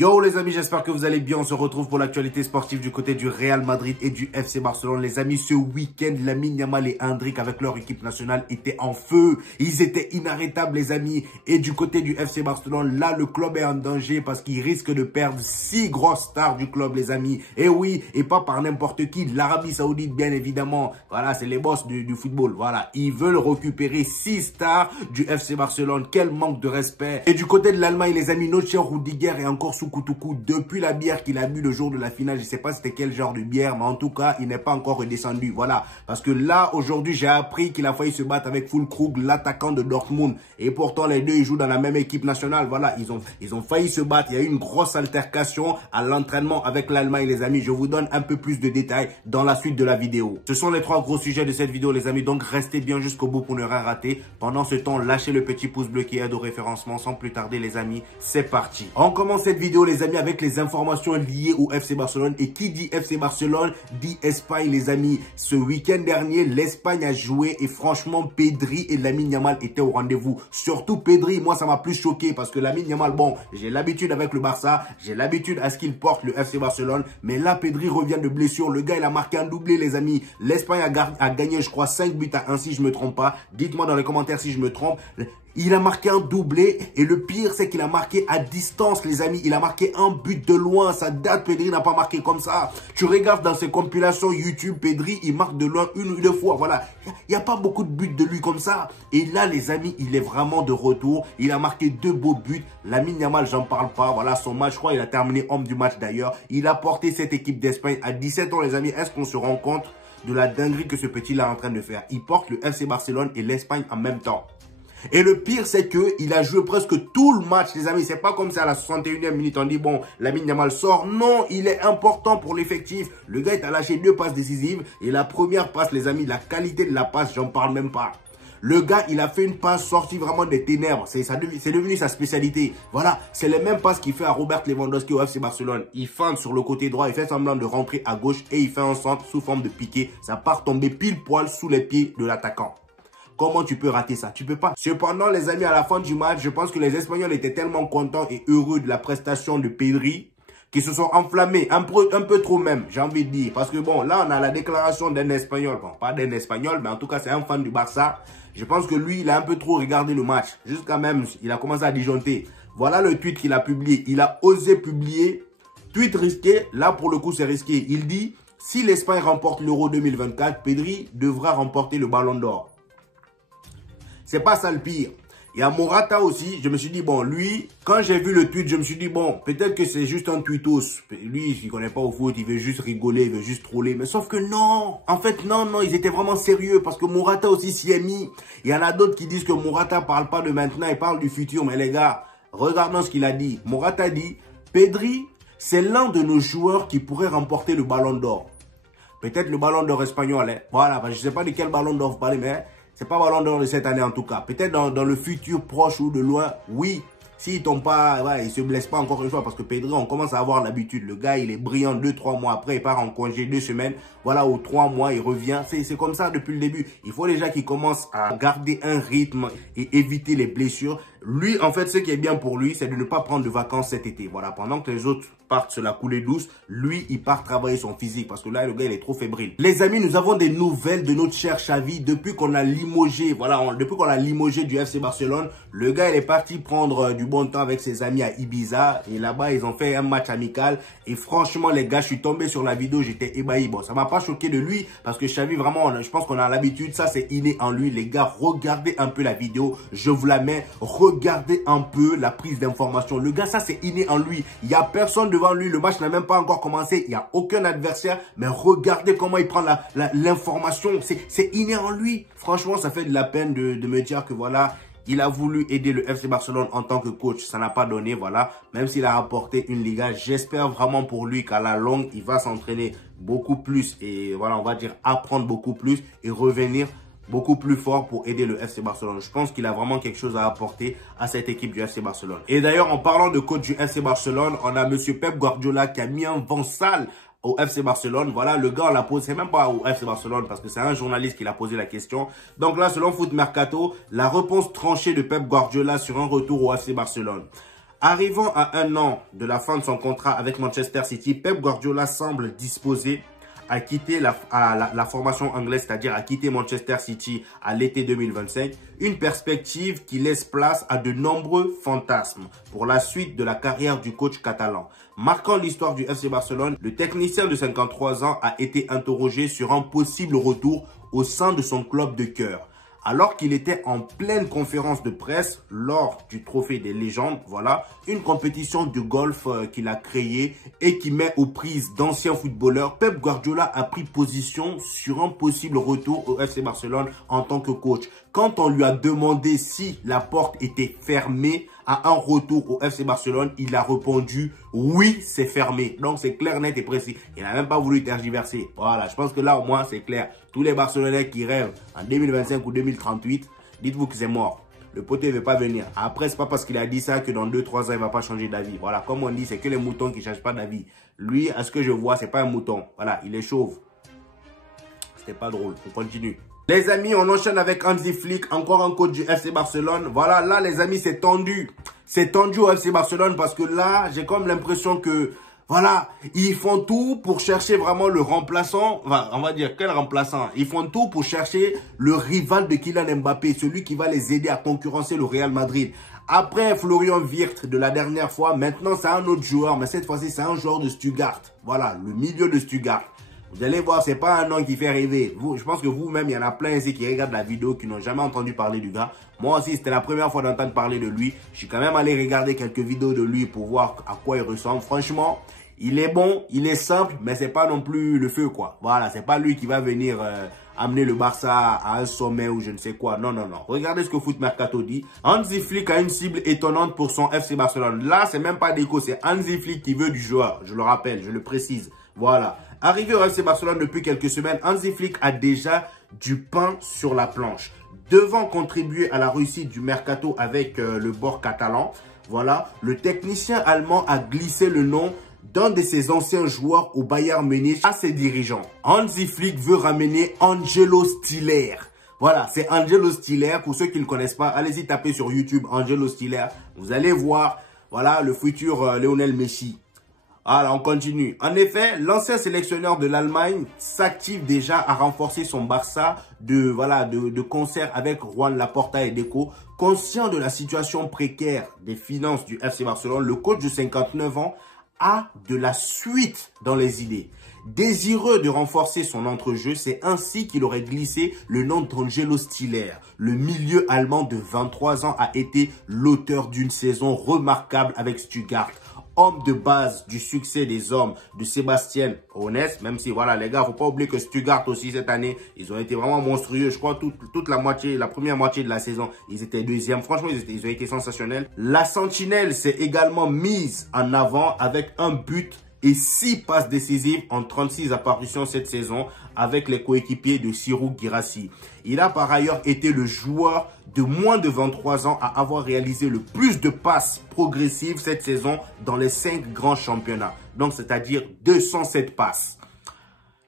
Yo les amis, j'espère que vous allez bien. On se retrouve pour l'actualité sportive du côté du Real Madrid et du FC Barcelone. Les amis, ce week-end, Lamine Yamal et Endrick avec leur équipe nationale étaient en feu. Ils étaient inarrêtables les amis. Et du côté du FC Barcelone, là le club est en danger parce qu'il risque de perdre 6 grosses stars du club les amis. Et oui, et pas par n'importe qui. L'Arabie Saoudite bien évidemment. Voilà, c'est les boss du football. Voilà, ils veulent récupérer 6 stars du FC Barcelone. Quel manque de respect. Et du côté de l'Allemagne les amis, notre cher Rudiger est encore sous Koutoukou depuis la bière qu'il a bu le jour de la finale. Je ne sais pas c'était quel genre de bière, mais en tout cas, il n'est pas encore redescendu. Voilà. Parce que là, aujourd'hui, j'ai appris qu'il a failli se battre avec Füllkrug, l'attaquant de Dortmund. Et pourtant, les deux, ils jouent dans la même équipe nationale. Voilà. Ils ont failli se battre. Il y a eu une grosse altercation à l'entraînement avec l'Allemagne, les amis. Je vous donne un peu plus de détails dans la suite de la vidéo. Ce sont les 3 gros sujets de cette vidéo, les amis. Donc, restez bien jusqu'au bout pour ne rien rater. Pendant ce temps, lâchez le petit pouce bleu qui aide au référencement. Sans plus tarder, les amis, c'est parti. On commence cette vidéo, les amis, avec les informations liées au FC Barcelone. Et qui dit FC Barcelone dit Espagne les amis. Ce week-end dernier, l'Espagne a joué et franchement Pedri et Lamine Yamal étaient au rendez-vous. Surtout Pedri, moi ça m'a plus choqué parce que Lamine Yamal, bon, j'ai l'habitude avec le Barça, j'ai l'habitude à ce qu'il porte le FC Barcelone. Mais là Pedri revient de blessure, le gars il a marqué un doublé les amis. L'Espagne a gagné je crois 5 buts à 1 si je me trompe pas. Dites-moi dans les commentaires si je me trompe. Il a marqué un doublé et le pire c'est qu'il a marqué à distance les amis. Il a marqué un but de loin. Ça date, Pedri n'a pas marqué comme ça. Tu regardes dans ses compilations YouTube, Pedri il marque de loin une ou deux fois. Voilà, il n'y a pas beaucoup de buts de lui comme ça. Et là les amis, il est vraiment de retour. Il a marqué 2 beaux buts. Lamine Yamal, j'en parle pas. Voilà son match, je crois il a terminé homme du match d'ailleurs. Il a porté cette équipe d'Espagne à 17 ans les amis. Est-ce qu'on se rend compte de la dinguerie que ce petit là est en train de faire? Il porte le FC Barcelone et l'Espagne en même temps. Et le pire, c'est que il a joué presque tout le match, les amis. C'est pas comme ça à la 61e minute, on dit, bon, Lamine Yamal sort. Non, il est important pour l'effectif. Le gars, il a lâché 2 passes décisives. Et la première passe, les amis, la qualité de la passe, j'en parle même pas. Le gars, il a fait une passe sortie vraiment des ténèbres. C'est devenu sa spécialité. Voilà, c'est les mêmes passes qu'il fait à Robert Lewandowski au FC Barcelone. Il feinte sur le côté droit, il fait semblant de rentrer à gauche et il fait un centre sous forme de piqué. Ça part tomber pile poil sous les pieds de l'attaquant. Comment tu peux rater ça? Tu peux pas. Cependant, les amis, à la fin du match, je pense que les Espagnols étaient tellement contents et heureux de la prestation de Pedri qu'ils se sont enflammés, un peu trop même, j'ai envie de dire. Parce que bon, là, on a la déclaration d'un Espagnol. Bon, pas d'un Espagnol, mais en tout cas, c'est un fan du Barça. Je pense que lui, il a un peu trop regardé le match. Jusqu'à même, il a commencé à disjoncter. Voilà le tweet qu'il a publié. Il a osé publier. Tweet risqué. Là, pour le coup, c'est risqué. Il dit, si l'Espagne remporte l'Euro 2024, Pedri devra remporter le Ballon d'Or. C'est pas ça le pire. Il y a Morata aussi. Je me suis dit, bon, lui, quand j'ai vu le tweet, je me suis dit, bon, peut-être que c'est juste un tweetos. Lui, il connaît pas au foot, il veut juste rigoler, il veut juste troller. Mais sauf que non. En fait, non, ils étaient vraiment sérieux parce que Morata aussi s'y est mis. Il y en a d'autres qui disent que Morata parle pas de maintenant, il parle du futur. Mais les gars, regardons ce qu'il a dit. Morata dit, Pedri, c'est l'un de nos joueurs qui pourrait remporter le Ballon d'Or. Peut-être le Ballon d'Or espagnol, hein. Voilà, je sais pas de quel Ballon d'Or vous parlez, mais c'est pas Ballon d'Or de cette année en tout cas. Peut-être dans le futur proche ou de loin, oui. S'il tombe pas, ouais, il se blesse pas encore une fois parce que Pedri, on commence à avoir l'habitude. Le gars, il est brillant 2-3 mois après, il part en congé 2 semaines. Voilà, aux 3 mois, il revient. C'est comme ça depuis le début. Il faut déjà qu'il commence à garder un rythme et éviter les blessures. Lui, en fait, ce qui est bien pour lui, c'est de ne pas prendre de vacances cet été. Voilà, pendant que les autres partent sur la coulée douce, lui, il part travailler son physique parce que là, le gars, il est trop fébrile. Les amis, nous avons des nouvelles de notre cher Xavi depuis qu'on a limogé, voilà, depuis qu'on a limogé du FC Barcelone. Le gars, il est parti prendre du bon temps avec ses amis à Ibiza et là-bas, ils ont fait un match amical et franchement, les gars, je suis tombé sur la vidéo, j'étais ébahi. Bon, ça m'a pas choqué de lui parce que Xavi, vraiment, je pense qu'on a l'habitude, ça, c'est inné en lui. Les gars, regardez un peu la vidéo, je vous la mets, regardez un peu la prise d'information. Le gars, ça, c'est inné en lui. Il n'y a personne devant lui. Le match n'a même pas encore commencé. Il n'y a aucun adversaire. Mais regardez comment il prend l'information. C'est inné en lui. Franchement, ça fait de la peine de me dire que voilà, il a voulu aider le FC Barcelone en tant que coach. Ça n'a pas donné, voilà. Même s'il a rapporté une Liga, j'espère vraiment pour lui qu'à la longue, il va s'entraîner beaucoup plus. Et voilà, on va dire apprendre beaucoup plus et revenir beaucoup plus fort pour aider le FC Barcelone. Je pense qu'il a vraiment quelque chose à apporter à cette équipe du FC Barcelone. Et d'ailleurs, en parlant de coach du FC Barcelone, on a monsieur Pep Guardiola qui a mis un vent sale au FC Barcelone. Voilà, le gars, on l'a posé, c'est même pas au FC Barcelone parce que c'est un journaliste qui l'a posé la question. Donc là, selon Foot Mercato, la réponse tranchée de Pep Guardiola sur un retour au FC Barcelone. Arrivant à 1 an de la fin de son contrat avec Manchester City, Pep Guardiola semble disposé à quitter la formation anglaise, c'est-à-dire à quitter Manchester City à l'été 2025, une perspective qui laisse place à de nombreux fantasmes pour la suite de la carrière du coach catalan. Marquant l'histoire du FC Barcelone, le technicien de 53 ans a été interrogé sur un possible retour au sein de son club de cœur. Alors qu'il était en pleine conférence de presse lors du Trophée des légendes, voilà, une compétition de golf qu'il a créée et qui met aux prises d'anciens footballeurs, Pep Guardiola a pris position sur un possible retour au FC Barcelone en tant que coach. Quand on lui a demandé si la porte était fermée à un retour au FC Barcelone, il a répondu oui, c'est fermé. Donc c'est clair, net et précis. Il n'a même pas voulu tergiverser. Voilà, je pense que là au moins c'est clair. Tous les Barcelonais qui rêvent en 2025 ou 2038, dites-vous que c'est mort. Le poteau ne veut pas venir. Après, c'est pas parce qu'il a dit ça que dans 2-3 ans, il ne va pas changer d'avis. Voilà, comme on dit, c'est que les moutons qui ne changent pas d'avis. Lui, à ce que je vois, c'est pas un mouton. Voilà, il est chauve. C'était pas drôle. On continue. Les amis, on enchaîne avec Hansi Flick, encore un coach du FC Barcelone. Voilà, là, les amis, c'est tendu. C'est tendu au FC Barcelone parce que là, j'ai comme l'impression que, voilà, ils font tout pour chercher vraiment le remplaçant. Enfin, on va dire, quel remplaçant? Ils font tout pour chercher le rival de Kylian Mbappé, celui qui va les aider à concurrencer le Real Madrid. Après Florian Wirtz de la dernière fois, maintenant, c'est un autre joueur, mais cette fois-ci, c'est un joueur de Stuttgart. Voilà, le milieu de Stuttgart. Vous allez voir, c'est pas un nom qui fait rêver. Je pense que vous-même, il y en a plein ici qui regardent la vidéo, qui n'ont jamais entendu parler du gars. Moi aussi, c'était la première fois d'entendre parler de lui. Je suis quand même allé regarder quelques vidéos de lui pour voir à quoi il ressemble. Franchement, il est bon, il est simple, mais c'est pas non plus le feu, quoi. Voilà, c'est pas lui qui va venir amener le Barça à un sommet ou je ne sais quoi. Non, non, non. Regardez ce que Foot Mercato dit. Hansi Flick a une cible étonnante pour son FC Barcelone. Là, c'est même pas Deco, c'est Hansi Flick qui veut du joueur. Je le rappelle, je le précise. Voilà. Arrivé au FC Barcelone depuis quelques semaines, Hansi Flick a déjà du pain sur la planche. Devant contribuer à la réussite du mercato avec le bord catalan, voilà, le technicien allemand a glissé le nom d'un de ses anciens joueurs au Bayern Munich à ses dirigeants. Hansi Flick veut ramener Angelo Stiller. Voilà, c'est Angelo Stiller. Pour ceux qui ne le connaissent pas, allez-y taper sur YouTube Angelo Stiller. Vous allez voir, voilà, le futur Lionel Messi. Alors, on continue. En effet, l'ancien sélectionneur de l'Allemagne s'active déjà à renforcer son Barça de concert avec Juan Laporta et Deco. Conscient de la situation précaire des finances du FC Barcelone, le coach de 59 ans a de la suite dans les idées. Désireux de renforcer son entrejeu, c'est ainsi qu'il aurait glissé le nom d'Angelo Stiller. Le milieu allemand de 23 ans a été l'auteur d'une saison remarquable avec Stuttgart. Homme de base du succès des hommes de Sébastien Hoeneß, même si voilà les gars, faut pas oublier que Stuttgart aussi cette année, ils ont été vraiment monstrueux. Je crois toute la première moitié de la saison, ils étaient deuxième. Franchement, ils ont été sensationnels. La Sentinelle s'est également mise en avant avec un but et 6 passes décisives en 36 apparitions cette saison avec les coéquipiers de Ciro Guirassy. Il a par ailleurs été le joueur de moins de 23 ans à avoir réalisé le plus de passes progressives cette saison dans les 5 grands championnats. Donc, c'est-à-dire 207 passes.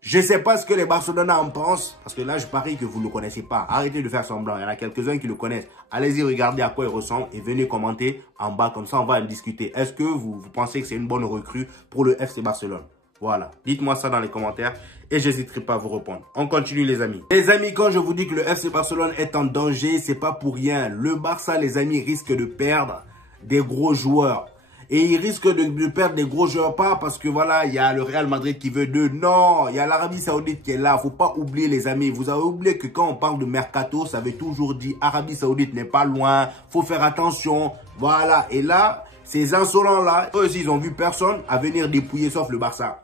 Je ne sais pas ce que les Barcelonais en pensent, parce que là, je parie que vous ne le connaissez pas. Arrêtez de faire semblant. Il y en a quelques-uns qui le connaissent. Allez-y, regardez à quoi il ressemble et venez commenter en bas. Comme ça, on va en discuter. Est-ce que vous pensez que c'est une bonne recrue pour le FC Barcelone? Voilà. Dites-moi ça dans les commentaires et j'hésiterai pas à vous répondre. On continue, les amis. Les amis, quand je vous dis que le FC Barcelone est en danger, c'est pas pour rien. Le Barça, les amis, risque de perdre des gros joueurs. Et il risque de perdre des gros joueurs, pas parce que voilà, il y a le Real Madrid qui veut d'eux. Non, il y a l'Arabie Saoudite qui est là. Faut pas oublier, les amis. Vous avez oublié que quand on parle de mercato, ça veut toujours dire Arabie Saoudite n'est pas loin. Faut faire attention. Voilà. Et là, ces insolents-là, eux aussi, ils ont vu personne à venir dépouiller sauf le Barça.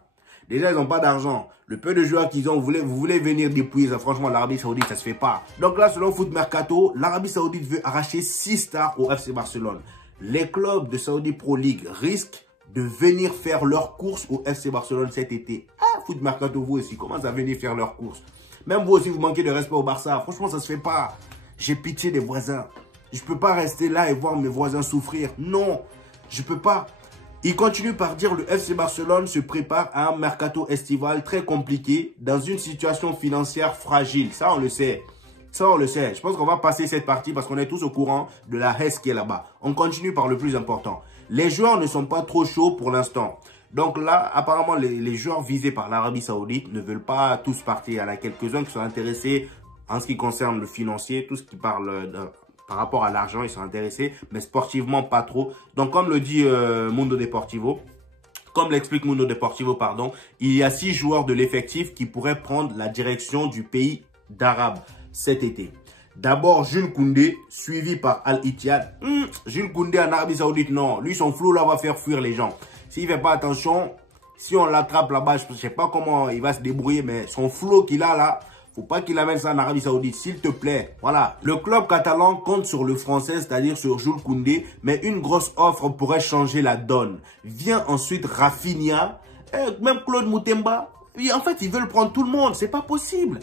Déjà, ils n'ont pas d'argent. Le peu de joueurs qu'ils ont, vous voulez venir dépouiller ça. Franchement, l'Arabie Saoudite, ça se fait pas. Donc là, selon Foot Mercato, l'Arabie Saoudite veut arracher 6 stars au FC Barcelone. Les clubs de Saudi Pro League risquent de venir faire leurs courses au FC Barcelone cet été. Ah, Foot Mercato, vous aussi, commencez à venir faire leurs courses. Même vous aussi, vous manquez de respect au Barça. Franchement, ça se fait pas. J'ai pitié des voisins. Je peux pas rester là et voir mes voisins souffrir. Non, je peux pas. Il continue par dire le FC Barcelone se prépare à un mercato estival très compliqué dans une situation financière fragile. Ça, on le sait. Ça, on le sait. Je pense qu'on va passer cette partie parce qu'on est tous au courant de la haisse qui est là-bas. On continue par le plus important. Les joueurs ne sont pas trop chauds pour l'instant. Donc là, apparemment, les joueurs visés par l'Arabie Saoudite ne veulent pas tous partir. Il y en a quelques-uns qui sont intéressés en ce qui concerne le financier, tout ce qui parle par rapport à l'argent, ils sont intéressés, mais sportivement pas trop. Donc comme le dit Mundo Deportivo, comme l'explique Mundo Deportivo, pardon, il y a 6 joueurs de l'effectif qui pourraient prendre la direction du pays d'Arabe cet été. D'abord, Jules Koundé, suivi par Al-Ittihad. Jules Koundé en Arabie Saoudite, non. Lui, son flou là va faire fuir les gens. S'il ne fait pas attention, si on l'attrape là-bas, je ne sais pas comment il va se débrouiller, mais son flow qu'il a là, faut pas qu'il amène ça en Arabie Saoudite, s'il te plaît. Voilà. Le club catalan compte sur le français, c'est-à-dire sur Jules Koundé, mais une grosse offre pourrait changer la donne. Vient ensuite Rafinha, même Claude Moutemba. En fait, ils veulent prendre tout le monde, c'est pas possible.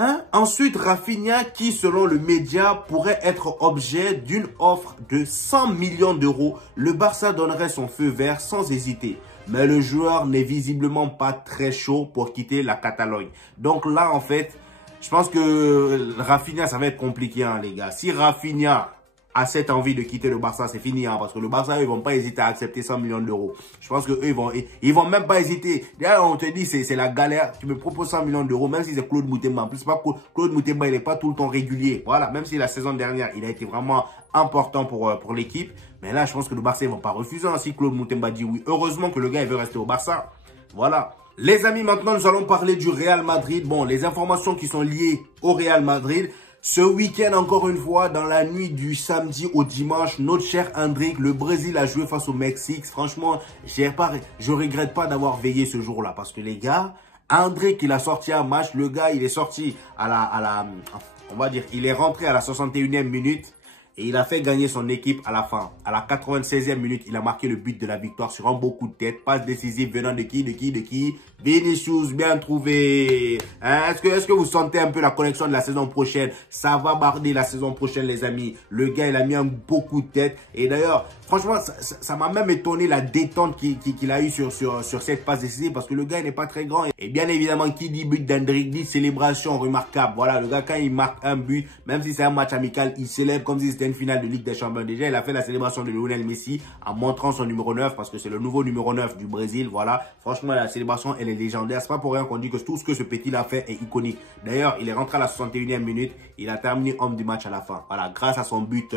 Hein? Ensuite, Rafinha, qui selon le média pourrait être objet d'une offre de 100 millions d'euros. Le Barça donnerait son feu vert sans hésiter. Mais le joueur n'est visiblement pas très chaud pour quitter la Catalogne. Donc là, en fait, je pense que Rafinha, ça va être compliqué, hein, les gars. Si Rafinha a cette envie de quitter le Barça, c'est fini, hein, parce que le Barça, eux, ils vont pas hésiter à accepter 100 millions d'euros. Je pense que eux, ils vont même pas hésiter. D'ailleurs, on te dit, c'est la galère. Tu me proposes 100 millions d'euros, même si c'est Claude Moutemba. En plus, pas Claude Moutemba, il est pas tout le temps régulier. Voilà, même si la saison dernière, il a été vraiment important pour l'équipe. Mais là, je pense que le Barça, ils vont pas refuser, hein, si Claude Moutemba dit oui. Heureusement que le gars, il veut rester au Barça. Voilà. Les amis, maintenant, nous allons parler du Real Madrid. Bon, les informations qui sont liées au Real Madrid. Ce week-end, encore une fois, dans la nuit du samedi au dimanche, notre cher Endrick, le Brésil a joué face au Mexique. Franchement, je regrette pas d'avoir veillé ce jour-là. Parce que les gars, Endrick, il a sorti un match. Le gars, il est sorti on va dire, il est rentré à la 61e minute. Et il a fait gagner son équipe à la fin. À la 96e minute, il a marqué le but de la victoire sur un beau coup de tête. Passe décisive venant de qui? Vinicius, bien trouvé. Hein? Est-ce que vous sentez un peu la connexion de la saison prochaine? Ça va barder la saison prochaine, les amis. Le gars, il a mis un beau coup de tête. Et d'ailleurs, franchement, ça m'a même étonné la détente qu'il a eu sur cette passe décisive. Parce que le gars, il n'est pas très grand. Et bien évidemment, qui dit but d'Endrick dit célébration remarquable. Voilà, le gars, quand il marque un but, même si c'est un match amical, il célèbre comme si c'était une finale de Ligue des Champions. Déjà, il a fait la célébration de Lionel Messi en montrant son numéro 9 parce que c'est le nouveau numéro 9 du Brésil. Voilà, franchement, la célébration, elle est légendaire. C'est pas pour rien qu'on dit que tout ce que ce petit-là fait est iconique. D'ailleurs, il est rentré à la 61e minute. Il a terminé homme du match à la fin. Voilà, grâce à son but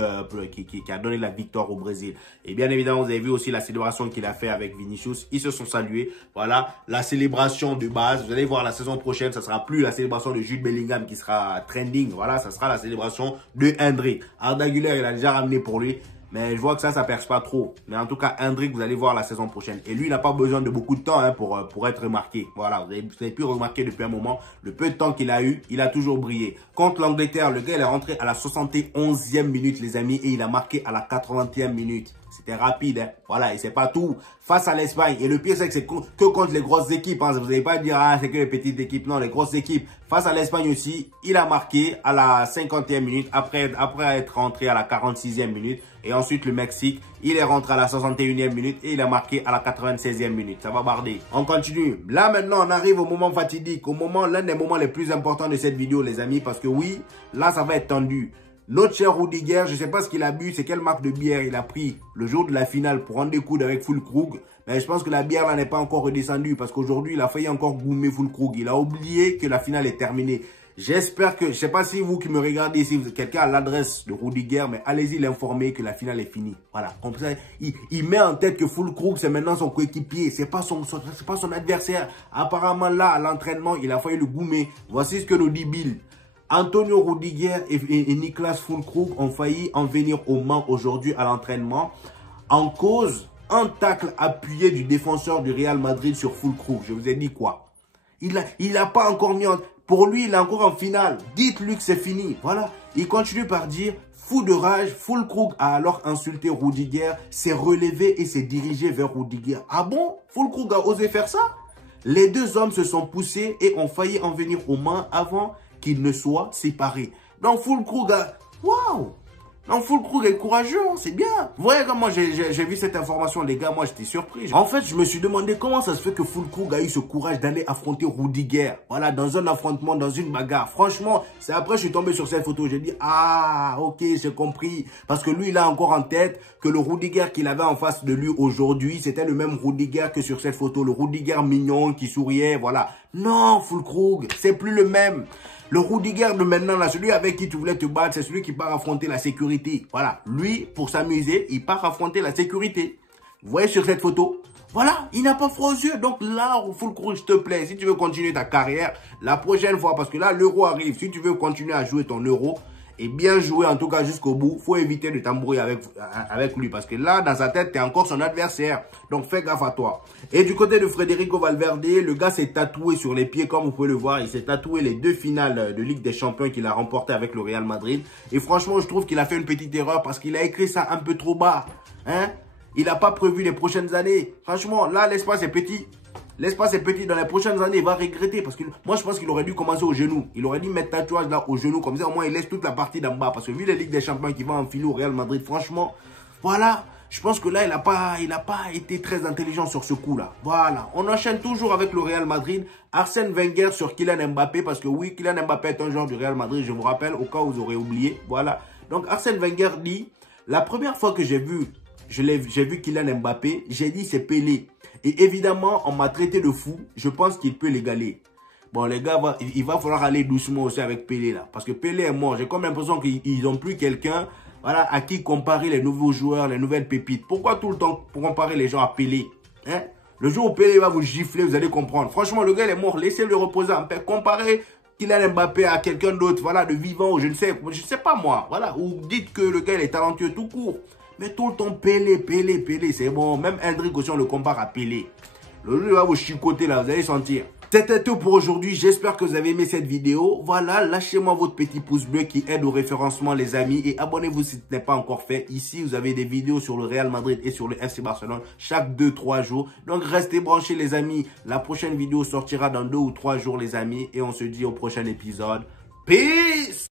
qui a donné la victoire au Brésil. Et bien évidemment, vous avez vu aussi la célébration qu'il a fait avec Vinicius. Ils se sont salués. Voilà, la célébration de base. Vous allez voir la saison prochaine, ça sera plus la célébration de Jude Bellingham qui sera trending. Voilà, ça sera la célébration de Endrick. Arda Güler, il a déjà ramené pour lui. Mais je vois que ça perce pas trop. Mais en tout cas, Endrick, vous allez voir la saison prochaine. Et lui, il n'a pas besoin de beaucoup de temps, hein, pour être remarqué. Voilà, vous avez pu remarquer depuis un moment. Le peu de temps qu'il a eu, il a toujours brillé. Contre l'Angleterre, le gars, il est rentré à la 71e minute, les amis. Et il a marqué à la 80e minute. C'était rapide, hein. Voilà, et c'est pas tout. Face à l'Espagne. Et le pire, c'est que c'est que contre les grosses équipes. Hein. Vous n'allez pas dire, ah, c'est que les petites équipes. Non, les grosses équipes. Face à l'Espagne aussi, il a marqué à la 50e minute. Après être rentré à la 46e minute. Et ensuite, le Mexique, il est rentré à la 61e minute. Et il a marqué à la 96e minute. Ça va barder. On continue. Là, maintenant, on arrive au moment fatidique. L'un des moments les plus importants de cette vidéo, les amis. Parce que oui, là, ça va être tendu. Notre cher Rudiger, je ne sais pas ce qu'il a bu, c'est quelle marque de bière il a pris le jour de la finale pour rendre des coudes avec Füllkrug. Mais je pense que la bière là n'est pas encore redescendue parce qu'aujourd'hui, il a failli encore goumer Füllkrug. Il a oublié que la finale est terminée. J'espère que, je ne sais pas si vous qui me regardez, si quelqu'un a l'adresse de Rudiger, mais allez-y l'informer que la finale est finie. Voilà, comme ça, il met en tête que Füllkrug, c'est maintenant son coéquipier, c'est pas son adversaire. Apparemment là, à l'entraînement, il a failli le goumer. Voici ce que nous dit Bill. Antonio Rudiger et Niklas Füllkrug ont failli en venir au Mans aujourd'hui à l'entraînement. En cause, un tacle appuyé du défenseur du Real Madrid sur Füllkrug. Je vous ai dit quoi? Il a pas encore mis en... Pour lui, il est encore en finale. Dites-lui que c'est fini. Voilà. Il continue par dire, fou de rage, Füllkrug a alors insulté Rudiger, s'est relevé et s'est dirigé vers Rudiger. Ah bon? Füllkrug a osé faire ça? Les deux hommes se sont poussés et ont failli en venir au Mans avant qu'ils ne soient séparés. Donc, Füllkrug a... Waouh! Non, Füllkrug est courageux, hein, c'est bien. Vous voyez comment j'ai vu cette information, les gars, moi j'étais surpris. En fait, je me suis demandé comment ça se fait que Füllkrug a eu ce courage d'aller affronter Rudiger. Voilà, dans un affrontement, dans une bagarre. Franchement, c'est après je suis tombé sur cette photo, j'ai dit, ah, ok, j'ai compris. Parce que lui, il a encore en tête que le Rudiger qu'il avait en face de lui aujourd'hui, c'était le même Rudiger que sur cette photo. Le Rudiger mignon qui souriait, voilà. Non, Füllkrug, c'est plus le même. Le Rudiger de maintenant, là, celui avec qui tu voulais te battre, c'est celui qui part affronter la sécurité. Voilà. Lui, pour s'amuser, il part affronter la sécurité. Vous voyez sur cette photo? Voilà. Il n'a pas froid aux yeux. Donc là, Füllkrug, s'il te plaît, si tu veux continuer ta carrière, la prochaine fois, parce que là, l'euro arrive. Si tu veux continuer à jouer ton euro, et bien jouer en tout cas jusqu'au bout, faut éviter de t'embrouiller avec lui. Parce que là, dans sa tête, tu es encore son adversaire. Donc, fais gaffe à toi. Et du côté de Federico Valverde, le gars s'est tatoué sur les pieds, comme vous pouvez le voir. Il s'est tatoué les 2 finales de Ligue des Champions qu'il a remportées avec le Real Madrid. Et franchement, je trouve qu'il a fait une petite erreur parce qu'il a écrit ça un peu trop bas. Hein? Il n'a pas prévu les prochaines années. Franchement, là, l'espace est petit. L'espace est petit. Dans les prochaines années, il va regretter. Parce que moi, je pense qu'il aurait dû commencer au genou. Il aurait dû mettre tatouage là au genou. Comme ça, au moins, il laisse toute la partie d'en bas. Parce que vu les Ligues des Champions qui vont enfiler au Real Madrid, franchement, voilà. Je pense que là, il n'a pas été très intelligent sur ce coup-là. Voilà. On enchaîne toujours avec le Real Madrid. Arsène Wenger sur Kylian Mbappé. Parce que oui, Kylian Mbappé est un joueur du Real Madrid. Je vous rappelle, au cas où vous aurez oublié. Voilà. Donc, Arsène Wenger dit, la première fois que j'ai vu Kylian Mbappé, j'ai dit c'est Pelé. Et évidemment, on m'a traité de fou. Je pense qu'il peut l'égaler. Bon, les gars, il va falloir aller doucement aussi avec Pelé là. Parce que Pelé est mort. J'ai comme l'impression qu'ils n'ont plus quelqu'un, voilà, à qui comparer les nouveaux joueurs, les nouvelles pépites. Pourquoi tout le temps pour comparer les gens à Pelé, hein? Le jour où Pelé va vous gifler, vous allez comprendre. Franchement, le gars il est mort. Laissez-le reposer en paix. Comparez Kylian Mbappé à quelqu'un d'autre, voilà, de vivant, ou je ne sais pas moi. Voilà, ou dites que le gars il est talentueux tout court. Mais tout le temps, Pelé, c'est bon. Même Hendrik aussi, on le compare à Pelé. Le jeu va vous chicoter là, vous allez sentir. C'était tout pour aujourd'hui. J'espère que vous avez aimé cette vidéo. Voilà, lâchez-moi votre petit pouce bleu qui aide au référencement, les amis. Et abonnez-vous si ce n'est pas encore fait. Ici, vous avez des vidéos sur le Real Madrid et sur le FC Barcelone chaque 2-3 jours. Donc, restez branchés, les amis. La prochaine vidéo sortira dans 2 ou 3 jours, les amis. Et on se dit au prochain épisode. Peace!